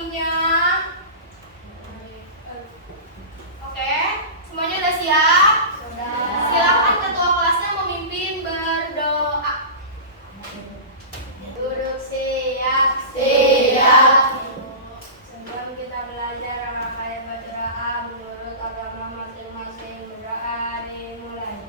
kakinya. Oke, semuanya udah siap? Sudah. Silakan ketua kelasnya memimpin berdoa. Duduk siap. Sebelum kita belajar rangkaian berdoa menurut agama masing-masing, berdoa dimulai.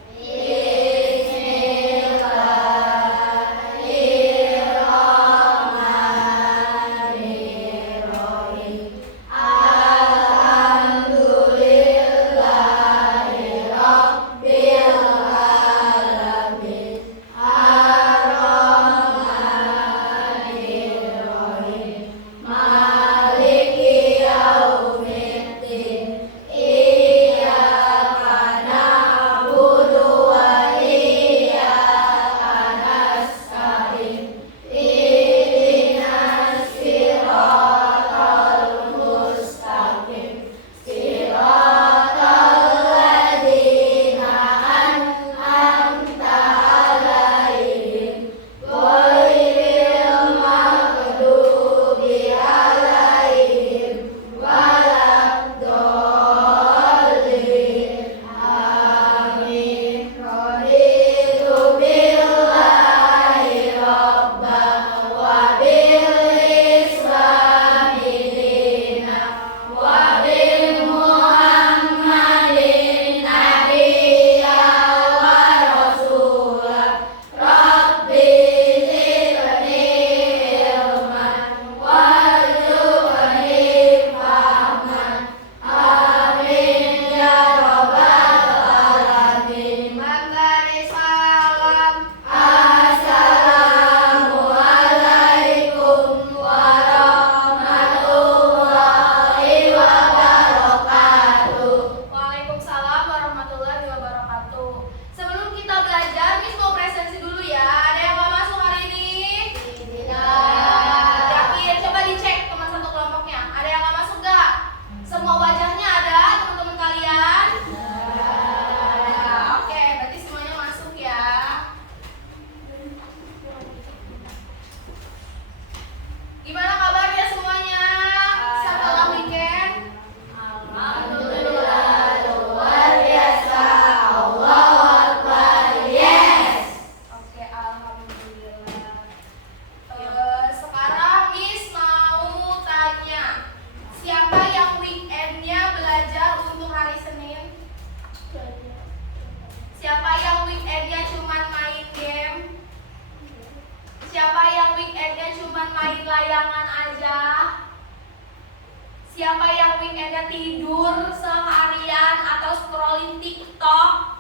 Siapa yang weekendnya tidur seharian atau scrolling TikTok?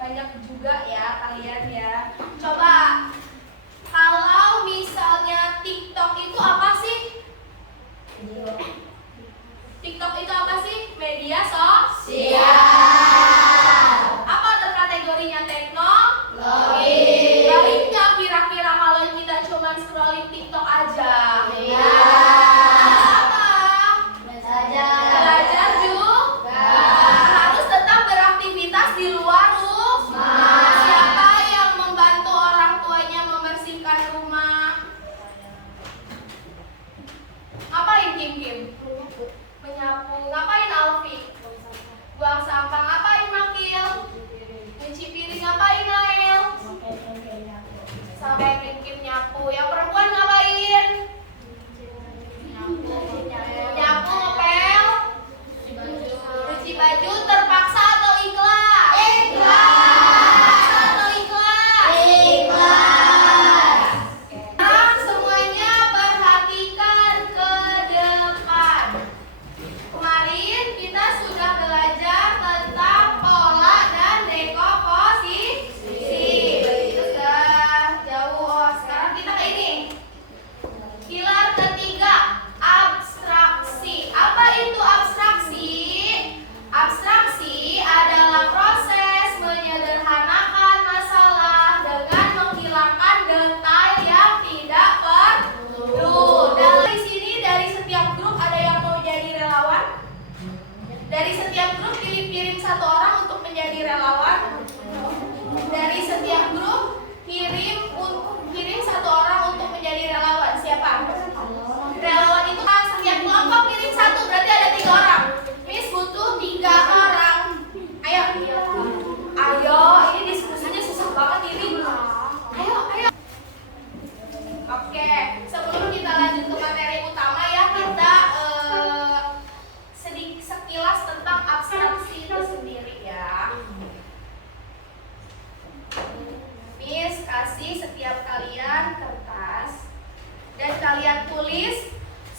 Banyak juga ya kalian ya. Coba, kalau misalnya TikTok itu apa sih? TikTok itu apa sih? Media sosial. Apa ada kategorinya teknologi? Baik nggak kira-kira kalau kita cuma scrolling TikTok aja? Iya. Belajar juga harus tetap beraktivitas di luar rumah. Siapa yang membantu orang tuanya membersihkan rumah? Ngapain Kim? Menyapu. Ngapain Alfi? Buang sampah. Ngapain Makil? Nyuci piring. Ngapain Nael? Sampai Kim nyapu. Yang perempuan ngapain? Nyapu, ngepel, cuci baju. Terpaksa atau ikhlas? Terpaksa atau ikhlas? Sekarang semuanya perhatikan ke depan. Kemarin kita sudah belajar tentang pola dan dekomposisi. Itu sudah jauh. Sekarang kita ke ini.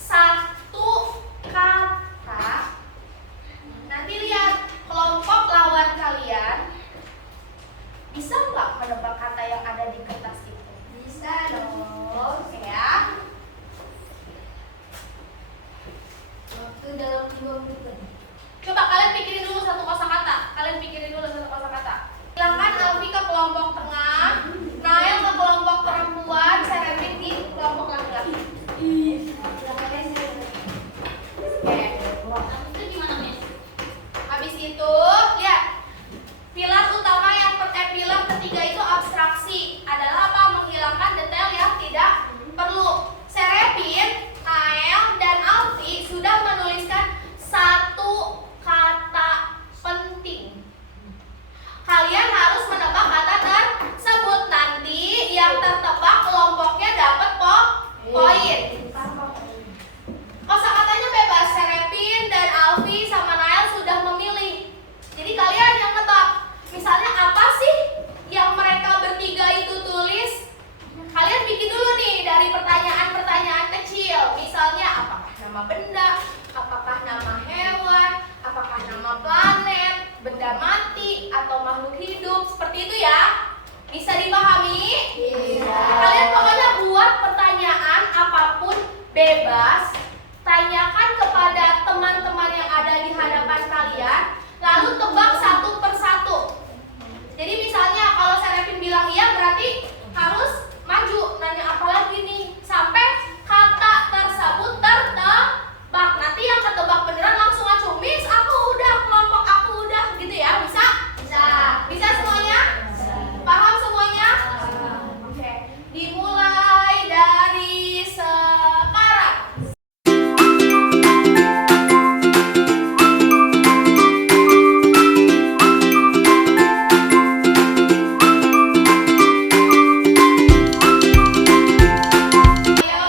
satu kata. Nanti lihat kelompok lawan kalian bisa nggak menebak kata yang ada di kertas itu? Bisa dong. Oke ya. Waktu dalam 2 menit. Coba kalian pikirin dulu satu kosakata. Silakan Alfi ke kelompok tengah, Nael ke kelompok perempuan, Serepin di kelompok laki-laki. Oke. Itu gimana, Miss? Habis itu, lihat. Pilar utama pilar ketiga itu abstraksi. Adalah apa? Menghilangkan detail yang tidak perlu. Serepin, Nael, dan Alfi sudah menuliskan satu kata penting. Kalian harus menebak kata tersebut. Nanti yang tertebak kelompoknya dapat poin. Kosakatanya bebas. Serepin dan Alfi sama Nael sudah memilih. Jadi kalian yang nebak. Misalnya apa sih yang mereka bertiga itu tulis? Kalian bikin dulu nih dari pertanyaan-pertanyaan kecil. Misalnya apakah nama benda, apakah nama hewan, apakah nama planet, benda mati, atau makhluk hidup. Seperti itu ya. Bisa dipahami? Bisa. Kalian pokoknya buat pertanyaan apapun bebas. Tanyakan kepada teman-teman yang ada di hadapan kalian. Lalu tebak satu persatu. Jadi misalnya kalau Serepin bilang iya berarti harus maju. Nanya apa lagi nih? Sampai kata tersebut tertebak. Nanti yang ketebak beneran langsung acuh. Miss, aku udah, kelompok aku udah. Gitu ya, bisa? Bisa. Bisa semuanya? Paham semuanya? Oke. Dimulai dari sekarang. Ayo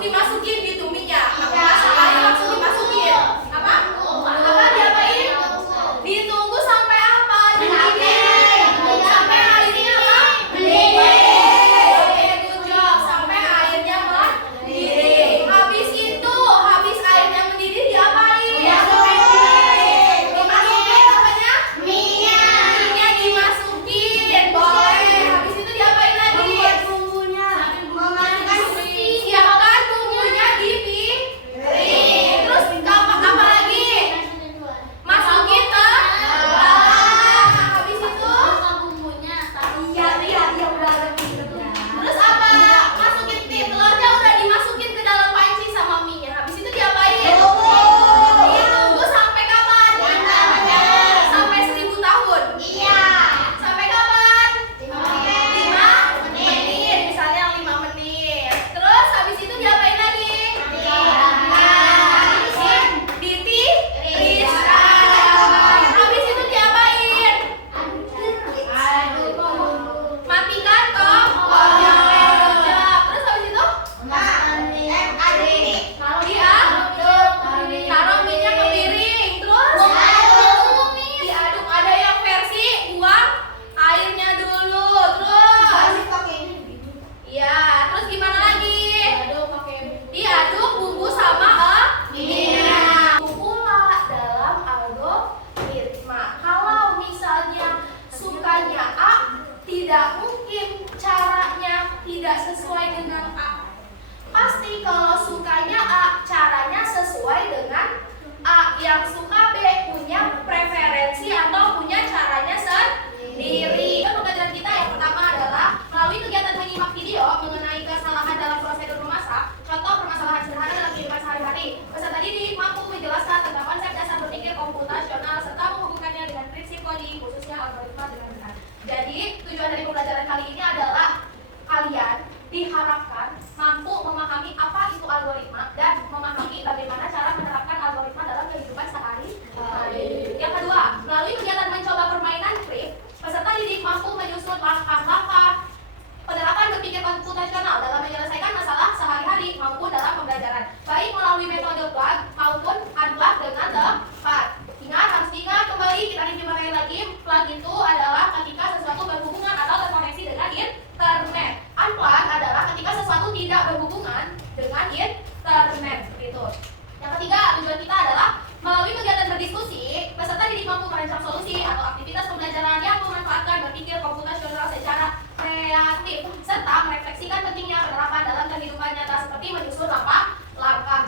langsung dimasukin gitu minyak. Sekali langsung dimasukin. Apa? Apa diapain? Ditunggu sampai apa? Dididih. Sampai airnya apa? Mendidih. Oke, good job. Sampai airnya mendidih. Habis airnya mendidih diapain? Dimasukin apanya? Minyak dimasukin. Boleh. Habis itu diapain lagi? Siapkan bumbunya di piring. Terus apa lagi? Masukin ke dalam. Habis itu terus apa? Masukin telurnya udah dimasukin ke dalam panci sama mie-nya. Habis itu diapain? Ditunggu sampai kapan? Sampai 1000 tahun. Sampai kapan? 5 menit. Misalnya 5 menit. Terus habis itu diapain lagi? Ditiriskan. Habis itu diapain? Matikan kompornya. Terus habis itu taruh minyak ke piring. Terus diaduk. Ada yang versi buang airnya dulu. Terus iya, terus gimana lagi? Diaduk bumbu sama minyak. Pula dalam algoritma. Kalau misalnya sukanya A, tidak mungkin caranya tidak sesuai dengan A. Pasti kalau sukanya A, caranya sesuai dengan A. Yang suka B punya preferensi atau punya caranya sendiri. Pembelajaran kita yang pertama adalah melalui kegiatan menyimak video mengenai kesalahan dalam prosedur memasak. Contoh permasalahan sederhana dalam kehidupan sehari-hari. Peserta didik mampu menjelaskan tentang konsep dasar berpikir komputasional serta menghubungkannya dengan prinsip coding, khususnya algoritma dengan benar. Jadi, tujuan dari pembelajaran kali ini adalah kalian diharapkan mampu memahami apa itu algoritma dan memahami bagaimana cara menerapkan algoritma dalam kehidupan sehari-hari. Yang kedua, melalui kegiatan mencoba permainan flip, peserta didik mampu menyusun langkah-langkah penerapan berpikir komputasional dalam menyelesaikan masalah sehari-hari maupun dalam pembelajaran, baik melalui metode plug maupun unplug dengan tepat. Ingat, harus diingat kembali, kita review sekali lagi. Plug itu adalah ketika sesuatu berhubungan atau terkoneksi dengan internet. Unplug adalah ketika sesuatu tidak berhubungan dengan internet. Gitu. Yang ketiga, tujuan kita adalah melalui kegiatan berdiskusi, peserta didik mampu merancang solusi atau aktivitas pembelajaran yang memanfaatkan berpikir komputasional secara kreatif serta merefleksikan pentingnya penerapan dalam kehidupan nyata seperti menyusun langkah.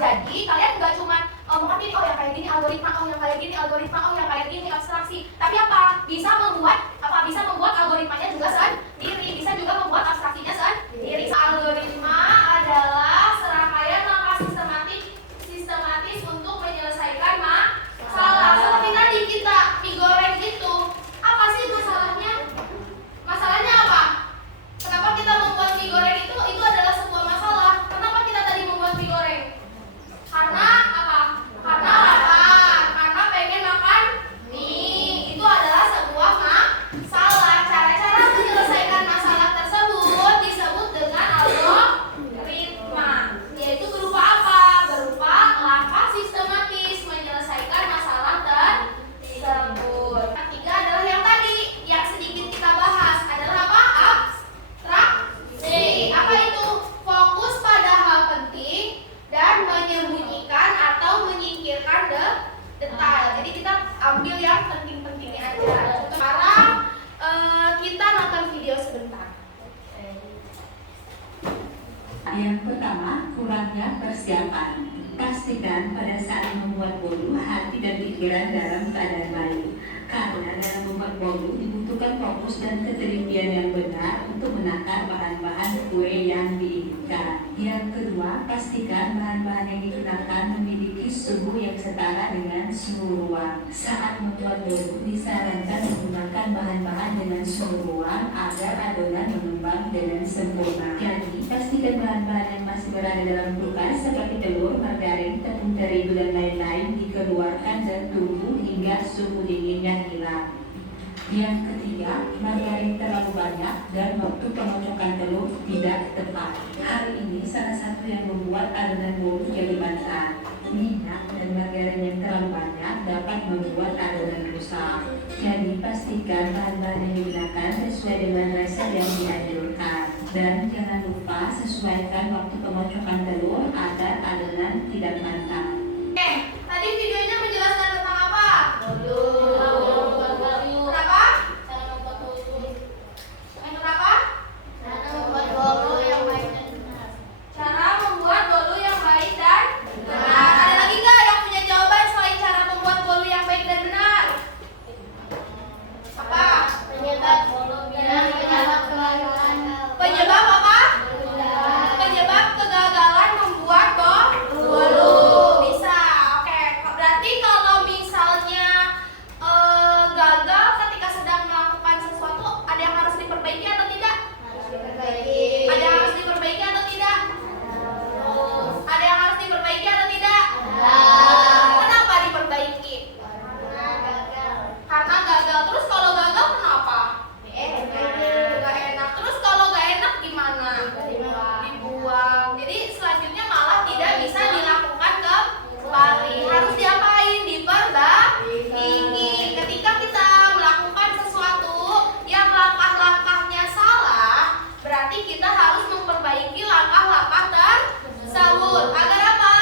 Jadi kalian nggak cuma mengerti yang kayak gini algoritma, yang kayak gini algoritma, yang kayak gini abstraksi, tapi bisa membuat algoritmanya juga sendiri, bisa juga membuat abstraksinya sendiri. Algoritma adalah serangkaian langkah sistematis untuk menyelesaikan masalah. Seperti tadi kita mie goreng itu, apa sih masalahnya? Masalahnya apa? Kenapa kita membuat mie goreng itu adalah sebuah masalah. Kenapa kita tadi membuat mie goreng? Karena apa? Karena lapar, karena pengen makan mie. Itu adalah sebuah masalah. Cara-cara menyelesaikan masalah tersebut disebut dengan algoritma. Yaitu berupa apa? Berupa langkah sistematis menyelesaikan masalah tersebut. Ketiga adalah yang tadi, yang sedikit kita bahas adalah apa? Abstraksi. Apa itu? Fokus pada hal penting dan menyembunyikan atau menyingkirkan detail. Jadi kita ambil yang penting-pentingnya aja. Sekarang kita nonton video sebentar. Yang pertama, kurangnya persiapan. Pastikan pada saat membuat bolu, hati dan pikiran dalam keadaan baik. Karena dalam membuat bolu dibutuhkan fokus dan ketelitian yang benar untuk menakar bahan-bahan kue yang diinginkan. Yang kedua, pastikan bahan-bahan yang digunakan memiliki suhu yang setara dengan suhu ruang. Saat membuat bolu, disarankan menggunakan bahan-bahan dengan suhu ruang agar adonan mengembang dengan sempurna. Jadi, pastikan bahan-bahan yang masih berada dalam kulkas seperti telur, margarin, tepung terigu dan lain-lain dikeluarkan dan tunggu hingga suhu dinginnya hilang. Yang ketiga, margarin terlalu banyak dan waktu pengocokan telur tidak tepat. Hal ini salah satu yang membuat adonan bolu jadi bantar. Minyak dan margarin yang terlalu banyak dapat membuat adonan rusak. Jadi pastikan bahan-bahan yang digunakan sesuai dengan resep yang dianjurkan. Dan jangan lupa sesuaikan waktu pengocokan telur agar adonan tidak bantar. Tadi videonya menjelaskan tentang apa? Cara membuat bolu yang baik dan benar. Ada lagi nggak yang punya jawaban selain cara membuat bolu yang baik dan benar? Apa? Penyebab apa? Penyebab kegagalan membuat bolu. Bisa. Oke. Berarti kalau misalnya gagal ketika sedang melakukan sesuatu, ada yang harus diperbaiki atau tidak? Ada yang harus diperbaiki atau tidak? Ada yang harus diperbaiki atau tidak? Kenapa diperbaiki? Karena gagal. Terus kalau gagal kenapa? Gak enak. Terus kalau gak enak gimana? Dibuang. Jadi selanjutnya malah tidak bisa dilakukan kembali. Harus diapain? Diperbaiki. Ketika kita melakukan sesuatu yang langkah-langkahnya salah, berarti kita harus memperbaiki langkah-langkah tersebut. Agar apa?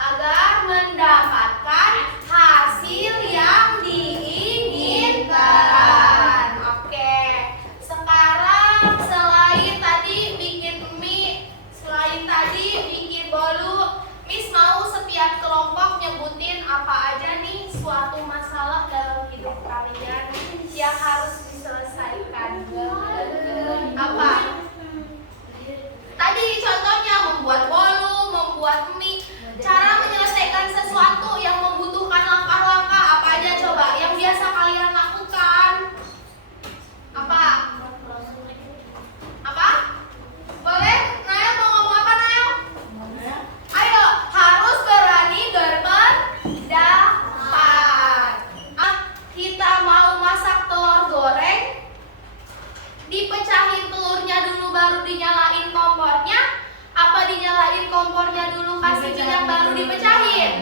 Agar mendapatkan hasil yang diinginkan. Oke. Sekarang selain tadi bikin mie, selain tadi bikin bolu, Miss mau setiap kelompok nyebutin apa aja nih suatu masalah dalam hidup kalian yang harus diselesaikan. Apa? Tadi contohnya membuat bolu, membuat mie. Cara menyelesaikan sesuatu yang membutuhkan langkah-langkah apa aja coba yang biasa kalian lakukan? Apa? Apa? Boleh? Nael mau ngomong apa, Nael? Ayo, harus berani berpendapat. Kita mau masak telur goreng, dipecahin telurnya dulu baru dinyalain kompornya, apa dinyalain kompornya dulu kasih minyak baru dipecahin?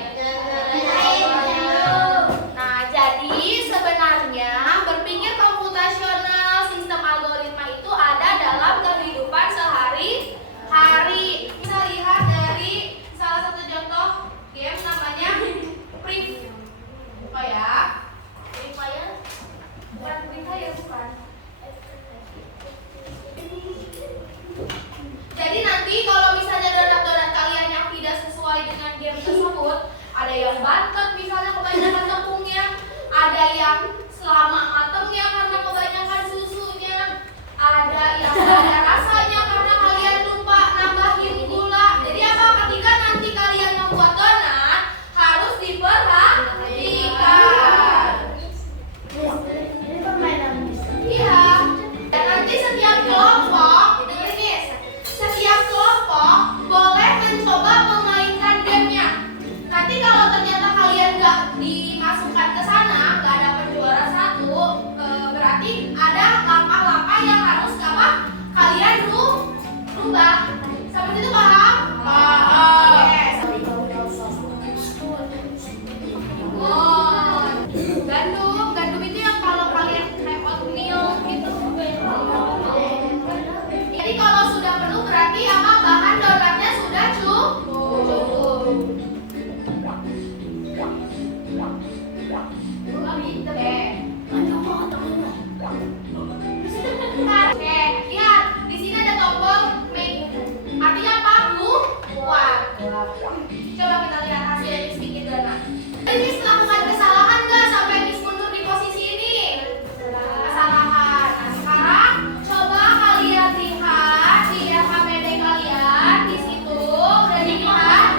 Nah, jadi sebenarnya berpikir komputasional sistem algoritma itu ada dalam kehidupan sehari-hari. Bisa lihat dari salah satu contoh game namanya Free Fire. Free Fire? Bukan Free Fire, bukan. Jadi nanti kalau misalnya donat-donat kalian yang tidak sesuai dengan game tersebut, ada yang bantet misalnya kebanyakan tepungnya, ada yang selama matengnya karena kebanyakan susunya, ada yang gak ada rasanya karena kalian lupa nambahin gula. Jadi apa? Ketika nanti kalian membuat donat harus diperhatikan. Iya. Dan nanti setiap kelompok, dengerin nih, setiap kelompok boleh mencoba memainkan gamenya. Nanti kalau ternyata kalian nggak dimasukkan ke sana, nggak dapat juara satu, berarti ada langkah-langkah yang harus apa? Kalian rubah. Seperti itu paham? Paham. Yes. Oh, gandum itu yang kalau kalian kayak oatmeal gitu. Jadi kalau sudah penuh berarti apa? Bahan donatnya sudah cukup. Oke, lihat di sini ada tombol make. Artinya apa? Buat. Coba kita lihat hasilnya Miss bikin donat. Miss melakukan kesalahan nggak sampai Miss mundur di posisi ini? Kesalahan. Nah, sekarang coba kalian lihat di RHPD kalian di situ udah dilihat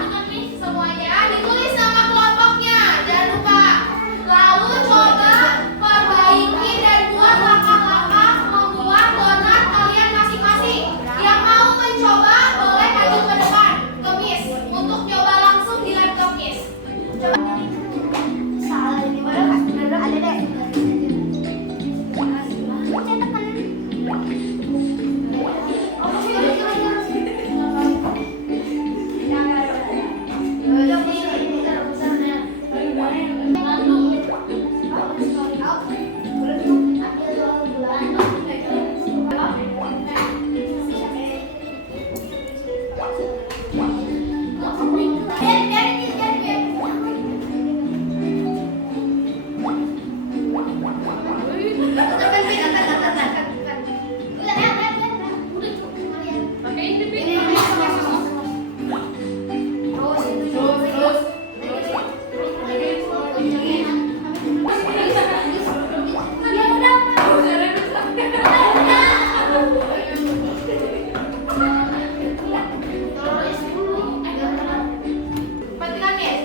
semuanya, ditulis nama kelompoknya, jangan lupa. Lalu coba perbaiki dan buat langkah-langkah membuat donat kalian masing-masing. Yang mau mencoba boleh maju ke depan ke Miss untuk coba langsung di laptop Miss. Coba. Perhatikan Miss.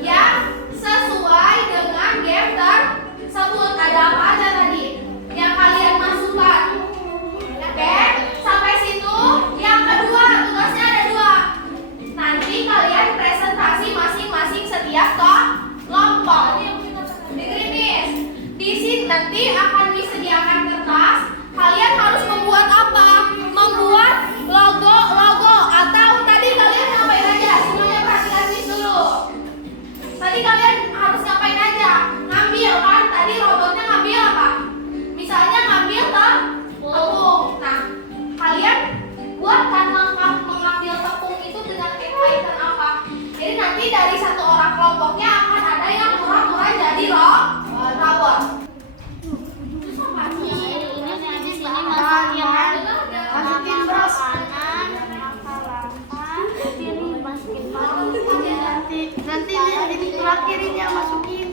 Yang sesuai dengan game tersebut ada apa aja tadi yang kalian masukkan? Oke, sampai situ. Yang kedua, tugasnya ada dua. Nanti kalian presentasi masing-masing setiap kelompok. Dengerin Miss. Di sini nanti akan disediakan kertas. Kalian harus membuat apa? Membuat logo atau tadi kalian ngapain aja? Semuanya perhatikan Miss dulu. Tadi kalian harus ngapain aja? Ngambil kan? Tadi robotnya ngambil apa? Misalnya ngambil tepung. Nah, kalian buatkan mengambil tepung itu dengan kaitan apa? Jadi nanti dari satu orang kelompoknya akan ada yang pura-pura jadi robot. Masukin beras. Nanti ini terakhir ini yang masukin.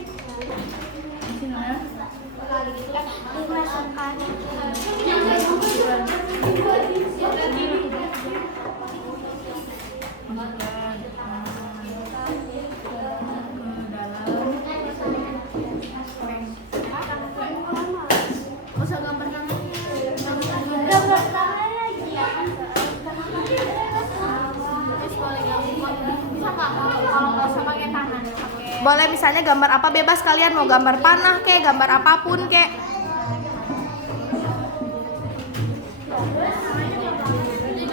Usah gambar tangan. Boleh misalnya gambar apa bebas kalian mau gambar panah kek, gambar apapun kek.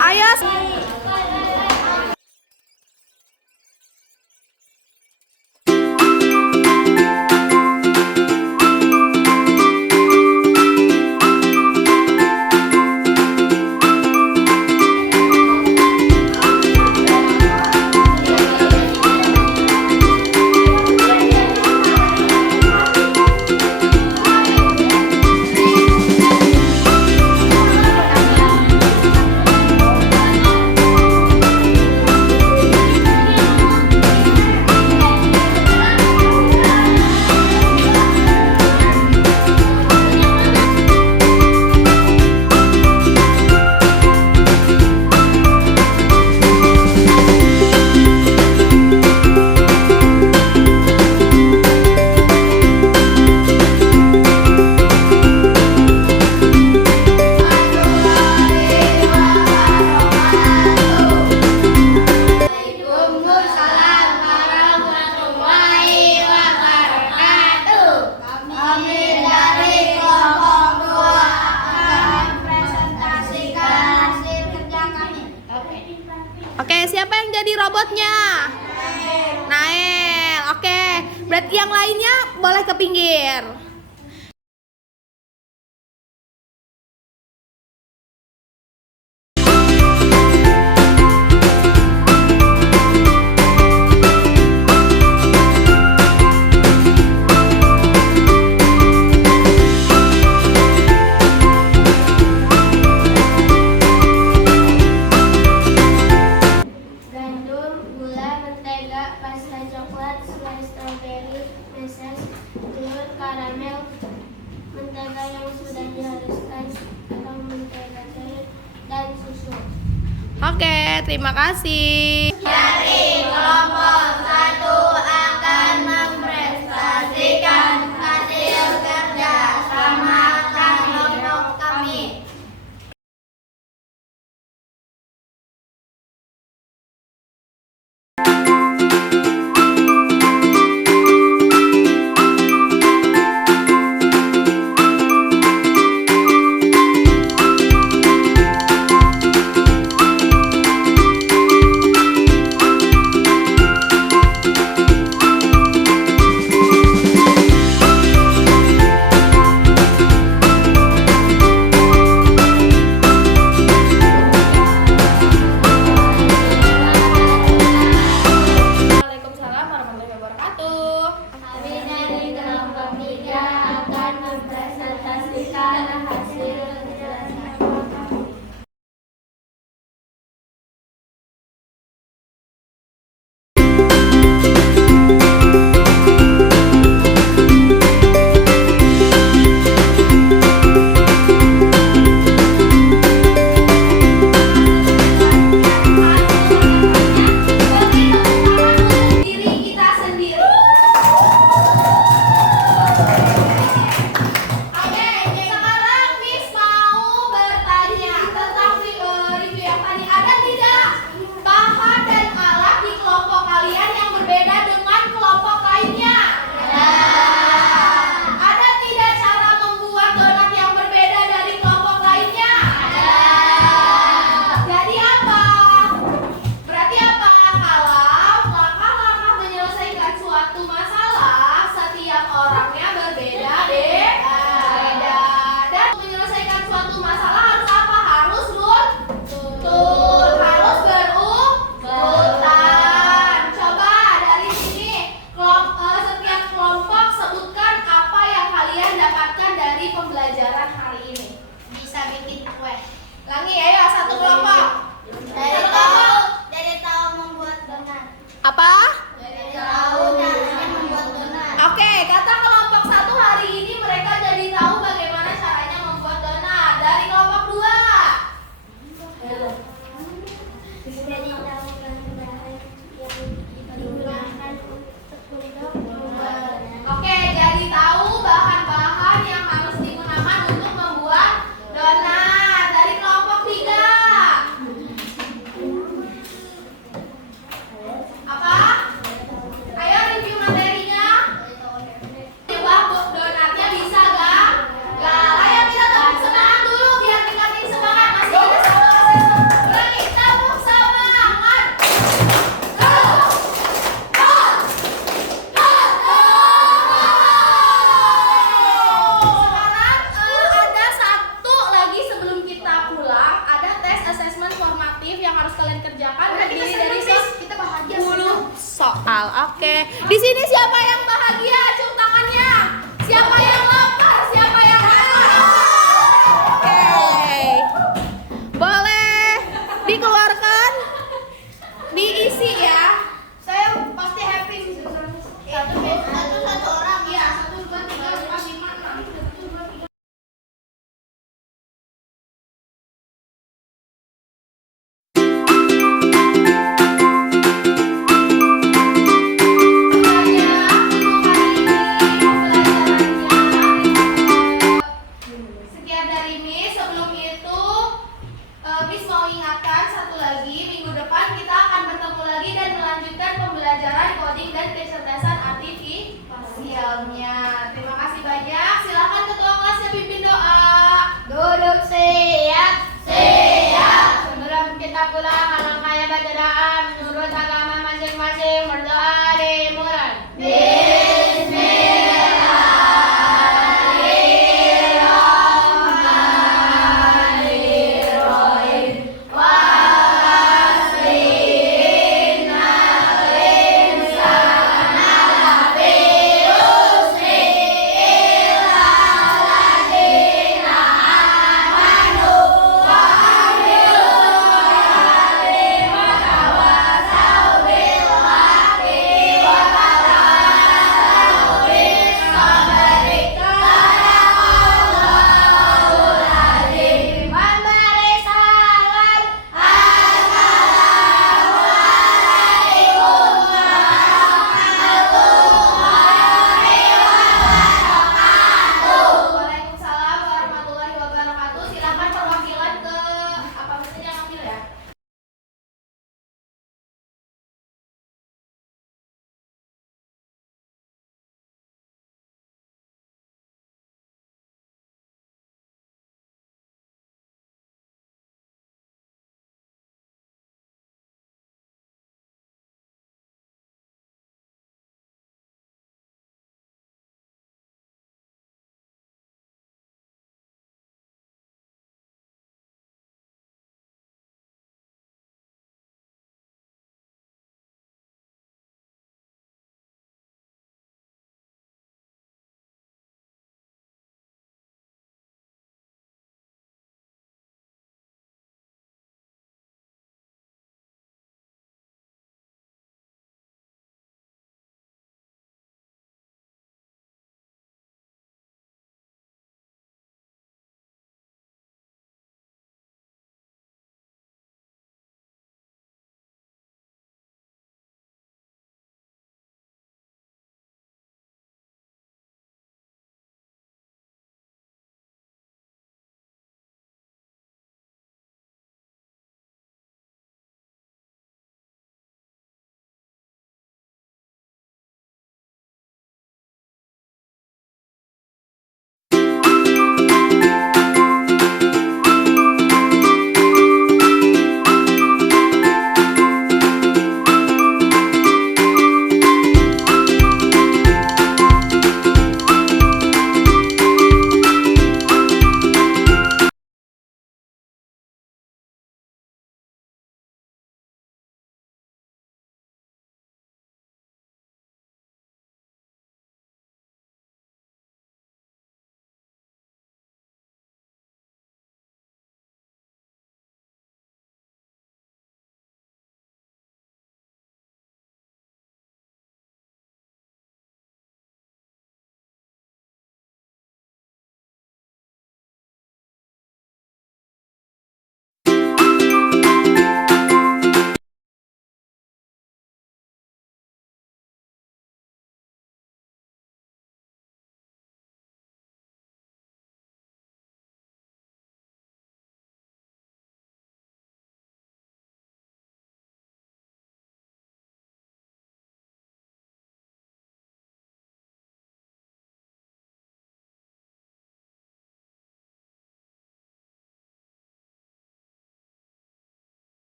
Ayo. Oke, siapa yang jadi robotnya? Nael. Oke, berarti yang lainnya boleh ke pinggir. Gandum, gula, mentega, pasta coklat, selai stroberi, meses, telur, karamel, mentega yang sudah dihaluskan atau mentega cair, dan susu. Oke, terima kasih. Dari kelompok 1 akan mempresentasikan hasil kerja sama kelompok kami. harus kalian kerjakan Udah, kita terdiri dari seneng, Miss. Kita bahagia 10 soal. Oke. Di sini siapa yang bahagia? Acung tangannya. Siapa yang lapar? Siapa yang haus? Oke. Boleh dikeluarkan. Diisi ya. Saya pasti happy sih. Satu orang ya. 1, 2, 3, 4, 5, 6. 1, 2, 3. Sekian dari Miss. Sebelum itu Miss mau ingatkan satu lagi, minggu depan kita akan bertemu lagi dan melanjutkan pembelajaran coding dan kecerdasan artifisialnya. Terima kasih banyak. Silakan ketua kelasnya pimpin doa. Duduk siap. Siap. Sebelum kita pulang, alangkah bacaan menurut agama masing-masing. Berdoa